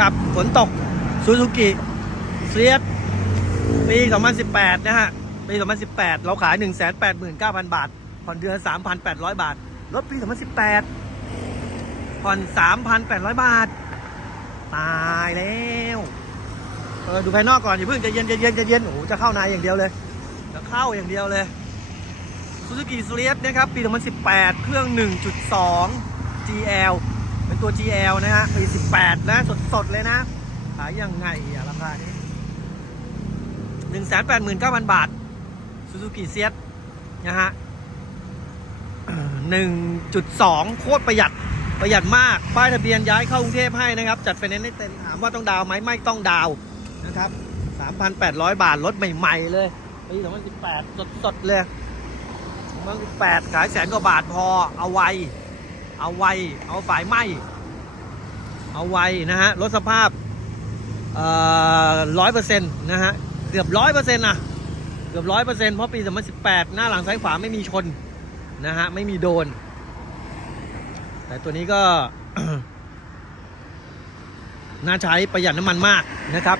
กับฝนตกซูซูกิเซียสปี 2018 นะฮะ ปี 2018 เราขาย 189,000 บาท ผ่อนเดือน 3,800 บาท รถปี 2018 ผ่อน 3,800 บาท ตายแล้วเออดูภายนอกก่อนอย่าเพิ่งจะเย็นจะเย็นจะเย็นโอ้โหจะเข้าในอย่างเดียวเลย จะเข้าอย่างเดียวเลยซูซูกิเลียสนะครับ ปี 2018 เครื่อง 1.2 GL เป็นตัว GL นะฮะปี18 นะสดๆ เลยนะ ขายยังไงอะราคานี้189,000 บาทซูซูกิเซียสนะฮะ1.2 โคตรประหยัดประหยัดมาก ป้ายทะเบียนย้ายเข้ากรุงเทพให้นะครับ จัดไฟแนนซ์ให้เต็มถามว่าต้องดาวไหมไม่ต้องดาวนะครับ 3,800 บาท รถใหม่ ๆ เลยปี2018 สดๆ เลย2018 ขายแสนกว่าบาทพอเอาไว เอาไว เอาฝ่ายไหมเอาไวนะฮะ รถสภาพเอ่อร้อยเปอร์เซ็นต์นะฮะ เกือบร้อยเปอร์เซ็นต์นะเกือบร้อยเปอร์เซ็นต์เพราะปี2018หน้าหลังซ้ายขวาไม่มีชนนะฮะ ไม่มีโดน แต่ตัวนี้ก็ น่าใช้ประหยัดน้ำมันมากนะครับ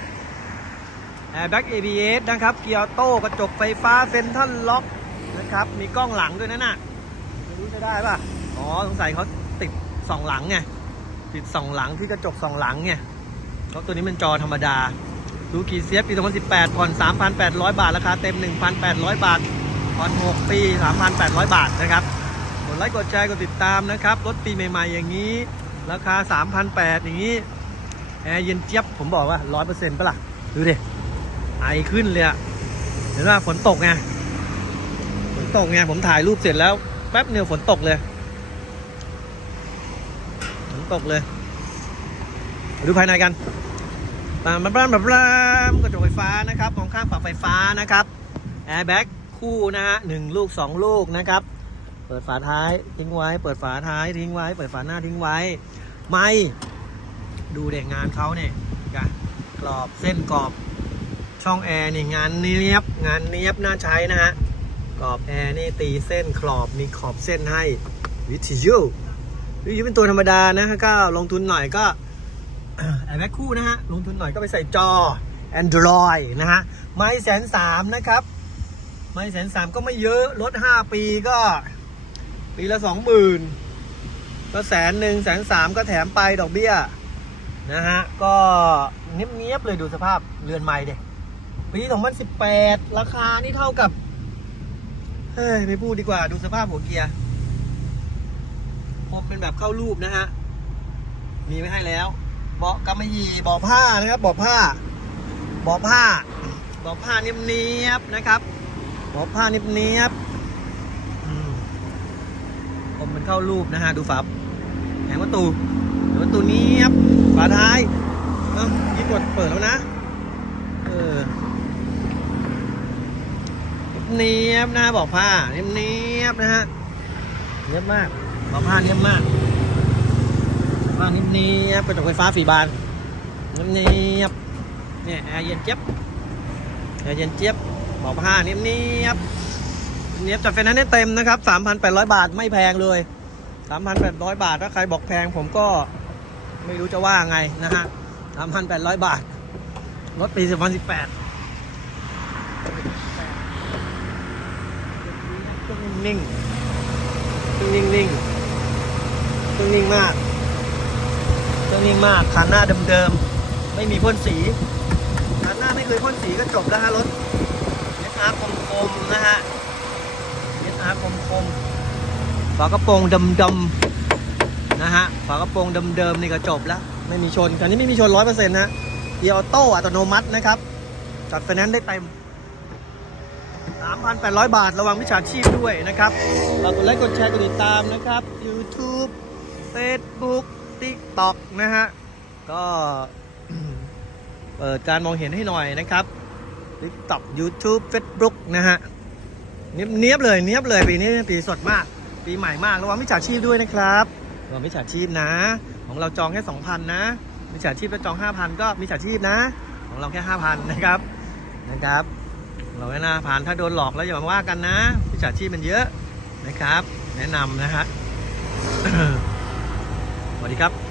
Airbag ABS นะครับ เกียร์โต้กระจกไฟฟ้าเซ็นทรัลล็อกนะครับ มีกล้องหลังด้วยนะน่ะไม่รู้จะได้ป่ะ อ๋อสงสัยเขาติดสองหลังไงติดสองหลังที่กระจกสองหลังไงเพราะตัวนี้มันจอธรรมดาดูกีเซียปี 2018 ผ่อน 3,800 บาท ราคาเต็ม 1,800 บาท ผ่อน 6 ปี 3,800 บาทนะครับ กดไลค์ กดแชร์ กดติดตามนะครับ รถปีใหม่ ๆ อย่างนี้ ราคา 3,800 อย่างนี้ แอร์เย็นเจี๊ยบ ผมบอกว่า 100%ปะล่ะ ดูดิ ไอขึ้นเลยอะเห็นว่าฝนตกไง ฝนตกไง ผมถ่ายรูปเสร็จแล้ว แป๊บเดียวฝนตกเลย ตกเลยดูภายในกันตามมาบ้านแบามกระจกไฟฟ้านะครับมองข้างปรับไฟฟ้านะครับแอร์แบ็กคู่นะฮะหนึ่งลูกสองลูกนะครับ เปิดฝาท้ายทิ้งไว้ เปิดฝาท้ายทิ้งไว้ เปิดฝาหน้าทิ้งไว้ ไม่ดูเด็กงานเขาเนี่ยกันกรอบเส้นกรอบช่องแอร์นี่งานเนี้ยบงานเนี้ยบน่าใช้นะฮะกรอบแอร์นี่ตีเส้นขอบมีขอบเส้นให้วิทยุ ยุเป็นตัวธรรมดานะฮะก็ลงทุนหน่อยก็แอร์แบ็คคู่นะฮะลงทุนหน่อยก็ไปใส่จอ Android นะฮะไม่แสนสามนะครับ ไม่แสนสามก็ไม่เยอะลดห้าปีก็ ปีละสองหมื่นก็แสนหนึ่งแสนสามก็แถมไปดอกเบี้ยนะฮะก็เงียบๆเลยดูสภาพเรือนใหม่เด็ปี2018 ราคานี่เท่ากับ เฮ้ย ไม่พูดดีกว่าดูสภาพหัวเกียร์ ผมเป็นแบบเข้ารูปนะฮะ มีไว้ให้แล้ว เบาะกำมะหยี่เบาะผ้านะครับ เบาะผ้า เบาะผ้า เบาะผ้าเนียบๆนะครับ เบาะผ้าเนียบๆอืมผมเป็นเข้ารูปนะฮะ ดูฝาแผงประตูแผงประตูเนียบ ฝาท้ายเอ้ายี่กดเปิดแล้วนะ เออเนียบนะบอกผ้านียบเนียบนะฮะเนียบมาก บอกผ้าเนียบมากผ้าเนียบเนียบกระจกไฟฟ้าฝีบานเนียบเนียบเนี่ยแอร์เย็นเจี๊ยบแอร์เย็นเจี๊ยบบอกผ้าเนียบเนียบเนียบจัดไฟนนซ์ได้เต็มนะครับ 3,800 บาทไม่แพงเลย 3,800 บาท ถ้าใครบอกแพงผมก็ไม่รู้จะว่าไงนะฮะ 3,800 บาท รถปี 2018เครื่องนิ่งๆเครื่องนิ่ง เครื่องนิ่งมากเครื่องนิ่งมากคันหน้าเดิมๆไม่มีพ่นสีคันหน้าไม่เคยพ่นสีก็จบแล้วฮะรถเอสอาร์คมๆนะฮะเอสอาร์คมๆฝากระโปรงดำๆนะฮะฝากระโปรงเดิมๆนี่ก็จบแล้ว ไม่มีชนคันนี้ไม่มีชนร้อยเปอร์เซ็นต์นะเกียร์ออโต้อัตโนมัตินะครับจัดไฟแนนซ์ได้เต็ม3,800 บาท ระวังมิจฉาชีพด้วยนะครับฝากกดไลค์ กดแชร์ กดติดตามนะครับ YouTube Facebook TikTok นะฮะ ก็เปิดการมองเห็นให้หน่อยนะครับ TikTok YouTube Facebook นะฮะ เนียบเนียบเลยเนียบเลยปีนี้ปีสดมาก ปีใหม่มากระวังมิจฉาชีพด้วยนะครับระวังมิจฉาชีพนะ ของเราจองแค่ 2,000 นะมิจฉาชีพถ้าจอง 5,000 ก็มิจฉาชีพนะ ของเราแค่ 5,000 นะครับนะครับ เราไม่น่าผ่านถ้าโดนหลอกแล้วอย่ามาว่ากันนะมิจฉาชีพมันเยอะนะครับ แนะนำนะฮะ วัสดีครับ